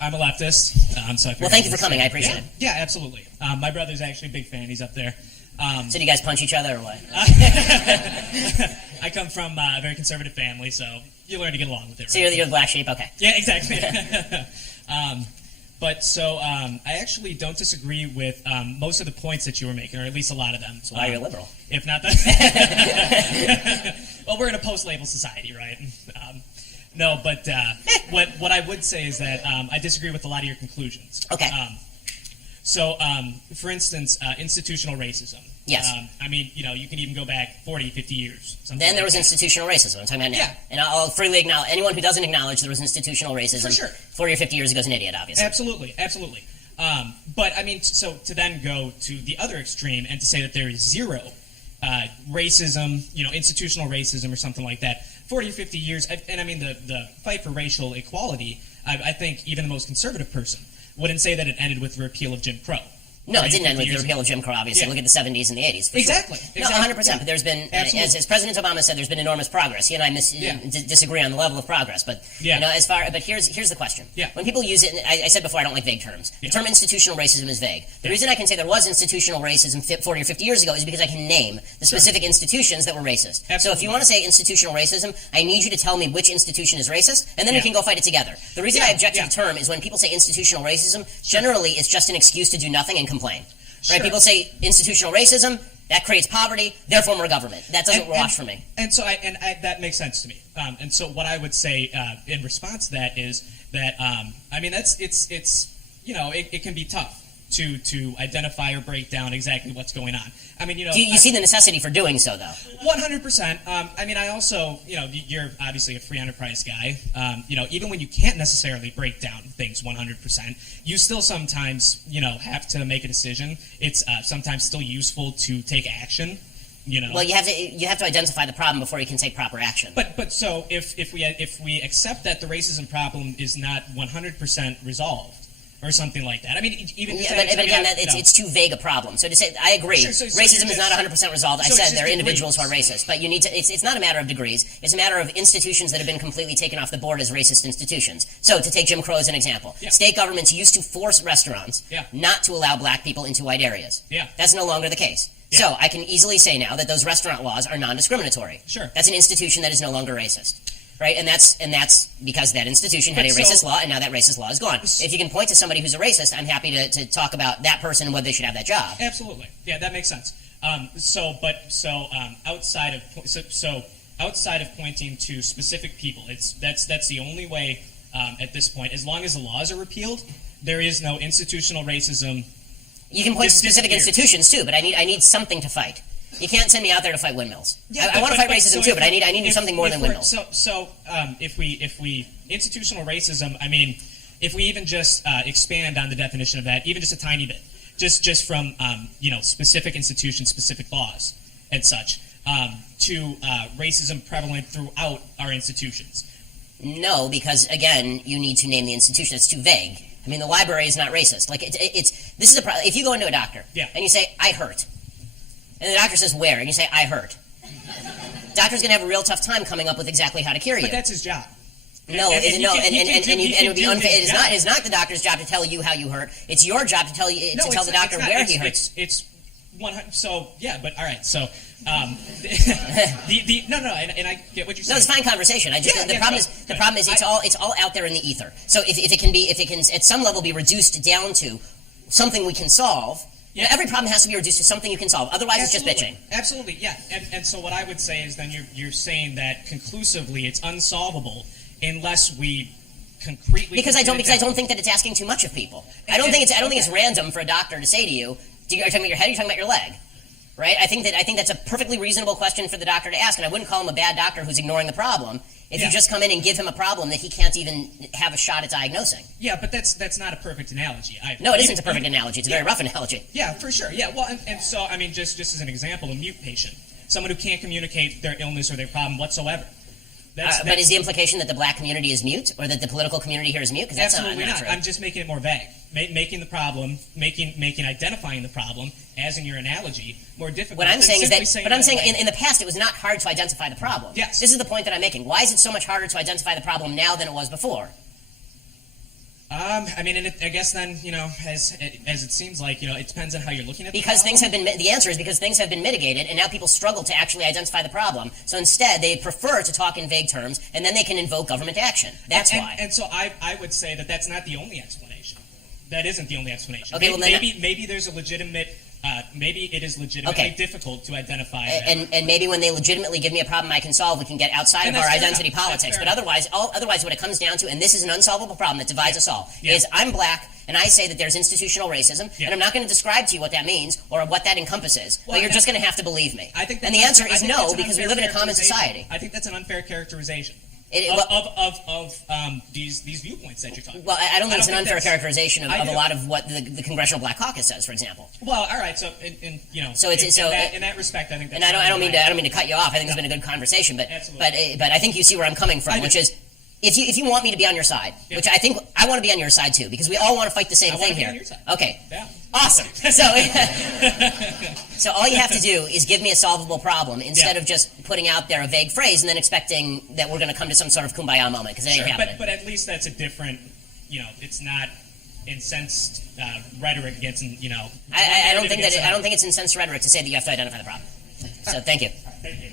I'm a leftist. So I well, thank you for coming. I appreciate it. Yeah, absolutely. My brother's actually a big fan. He's up there. So do you guys punch each other or what? I come from a very conservative family, so you learn to get along with it. Right? So you're the black sheep? Okay. Yeah, exactly. I actually don't disagree with most of the points that you were making, or at least a lot of them. So why are you a liberal? If not that. Well, we're in a post-label society, right? No, but what I would say is that I disagree with a lot of your conclusions. Okay. For instance, institutional racism. Yes. I mean, you can even go back 40, 50 years. Then there was institutional racism. I'm talking about now. Yeah. And I'll freely acknowledge, anyone who doesn't acknowledge there was institutional racism For sure. 40 or 50 years ago is an idiot, obviously. Absolutely. But, I mean, so to then go to the other extreme and to say that there is zero racism, institutional racism or something like that, 40 or 50 years, and I mean, the fight for racial equality, I think even the most conservative person wouldn't say that it ended with the repeal of Jim Crow. No, it didn't end with the repeal of Jim Crow, obviously. Yeah. Look at the 70s and the 80s. Exactly. Sure. No, 100%. Yeah. But there's been, as President Obama said, there's been enormous progress. He and I disagree on the level of progress. But, but here's the question. Yeah. When people use it, and I said before I don't like vague terms. The term institutional racism is vague. The reason I can say there was institutional racism 40 or 50 years ago is because I can name the specific institutions that were racist. Absolutely. So if you want to say institutional racism, I need you to tell me which institution is racist, and then we can go fight it together. The reason I object to the term is when people say institutional racism, generally it's just an excuse to do nothing and complain. Right? People say institutional racism, that creates poverty, therefore more government. That doesn't wash for me. And so that makes sense to me. And so what I would say in response to that is that I mean it can be tough to identify or break down exactly what's going on. I mean, Do you see the necessity for doing so, though? 100%. I mean, I also, you're obviously a free enterprise guy. Even when you can't necessarily break down things 100%, you still sometimes, have to make a decision. It's sometimes still useful to take action. Well, you have to identify the problem before you can take proper action. But so if we accept that the racism problem is not 100% resolved, or something like that. I mean, even it's too vague a problem. So to say, I agree, racism is not 100% resolved. I said there are individuals who are racist, but you need to. It's not a matter of degrees. It's a matter of institutions that have been completely taken off the board as racist institutions. So to take Jim Crow as an example, state governments used to force restaurants not to allow black people into white areas. That's no longer the case. So I can easily say now that those restaurant laws are non-discriminatory. Sure. That's an institution that is no longer racist. Right, and that's because that institution had a racist law, and now that racist law is gone. If you can point to somebody who's a racist, I'm happy to talk about that person and whether they should have that job. Absolutely, yeah, that makes sense. Outside of pointing to specific people, that's the only way at this point. As long as the laws are repealed, there is no institutional racism. You can point to specific institutions too, but I need something to fight. You can't send me out there to fight windmills. Yeah, I want to fight racism too, but I need something more than windmills. If we institutional racism, I mean, if we even just expand on the definition of that, even just a tiny bit, just from specific institutions, specific laws, and such, to racism prevalent throughout our institutions. No, because again, you need to name the institution. It's too vague. I mean, the library is not racist. Like this is a problem. If you go into a doctor and you say, "I hurt," and the doctor says, "Where?" and you say, "I hurt," doctor's going to have a real tough time coming up with exactly how to cure you. But that's his job. It would be unfair. It is not the doctor's job to tell you how you hurt. It's your job to tell the doctor where he hurts. It's 100. So yeah, but all right. So and I get what you're saying. No, it's fine conversation. The problem is it's all out there in the ether. So if it can at some level be reduced down to something we can solve. Yeah. Every problem has to be reduced to something you can solve. Otherwise, it's just bitching. Absolutely, yeah. And so what I would say is then you're saying that conclusively it's unsolvable unless we concretely. Because I don't think that it's asking too much of people. I don't think it's random for a doctor to say to you, "Are you talking about your head? Or are you talking about your leg?" Right? I think that's a perfectly reasonable question for the doctor to ask, and I wouldn't call him a bad doctor who's ignoring the problem. If you just come in and give him a problem that he can't even have a shot at diagnosing. Yeah, but that's not a perfect analogy either. No, it isn't a perfect analogy. It's a very rough analogy. Yeah, for sure. Yeah, well, and so, I mean, just as an example, a mute patient, someone who can't communicate their illness or their problem whatsoever. But is the implication that the black community is mute, or that the political community here is mute? Because that's absolutely not true. I'm just making it more vague, making the problem, identifying the problem, as in your analogy, more difficult. What I'm saying is that, in the past it was not hard to identify the problem. Yes. This is the point that I'm making. Why is it so much harder to identify the problem now than it was before? I mean, and I guess then, as it seems like, it depends on how you're looking at because things have been, the answer is because things have been mitigated, and now people struggle to actually identify the problem. So instead, they prefer to talk in vague terms, and then they can invoke government action. That's why. And so I would say that that's not the only explanation. That isn't the only explanation. Okay, maybe there's a legitimate. Maybe it is legitimately difficult to identify. And maybe when they legitimately give me a problem I can solve, we can get outside of our identity politics. But otherwise, what it comes down to, and this is an unsolvable problem that divides us all, is I'm black, and I say that there's institutional racism, and I'm not going to describe to you what that means or what that encompaces, but you're just going to have to believe me. And the answer is no, because we live in a common society. I think that's an unfair characterization. These viewpoints that you're talking about. Well, I don't think it's an unfair characterization of a lot of what the Congressional Black Caucus says, for example. Well, all right. So, in that respect, I think. That's and I don't mean to cut you off. I think it's been a good conversation, but I think you see where I'm coming from, which is. If you want me to be on your side, which I think I want to be on your side too, because we all want to fight the same thing here. On your side. Okay. Yeah. Awesome. So all you have to do is give me a solvable problem instead of just putting out there a vague phrase and then expecting that we're going to come to some sort of kumbaya moment, because it ain't happening. But at least that's a different, it's not incensed rhetoric against, I don't think it's incensed rhetoric to say that you have to identify the problem. So thank you. Thank you.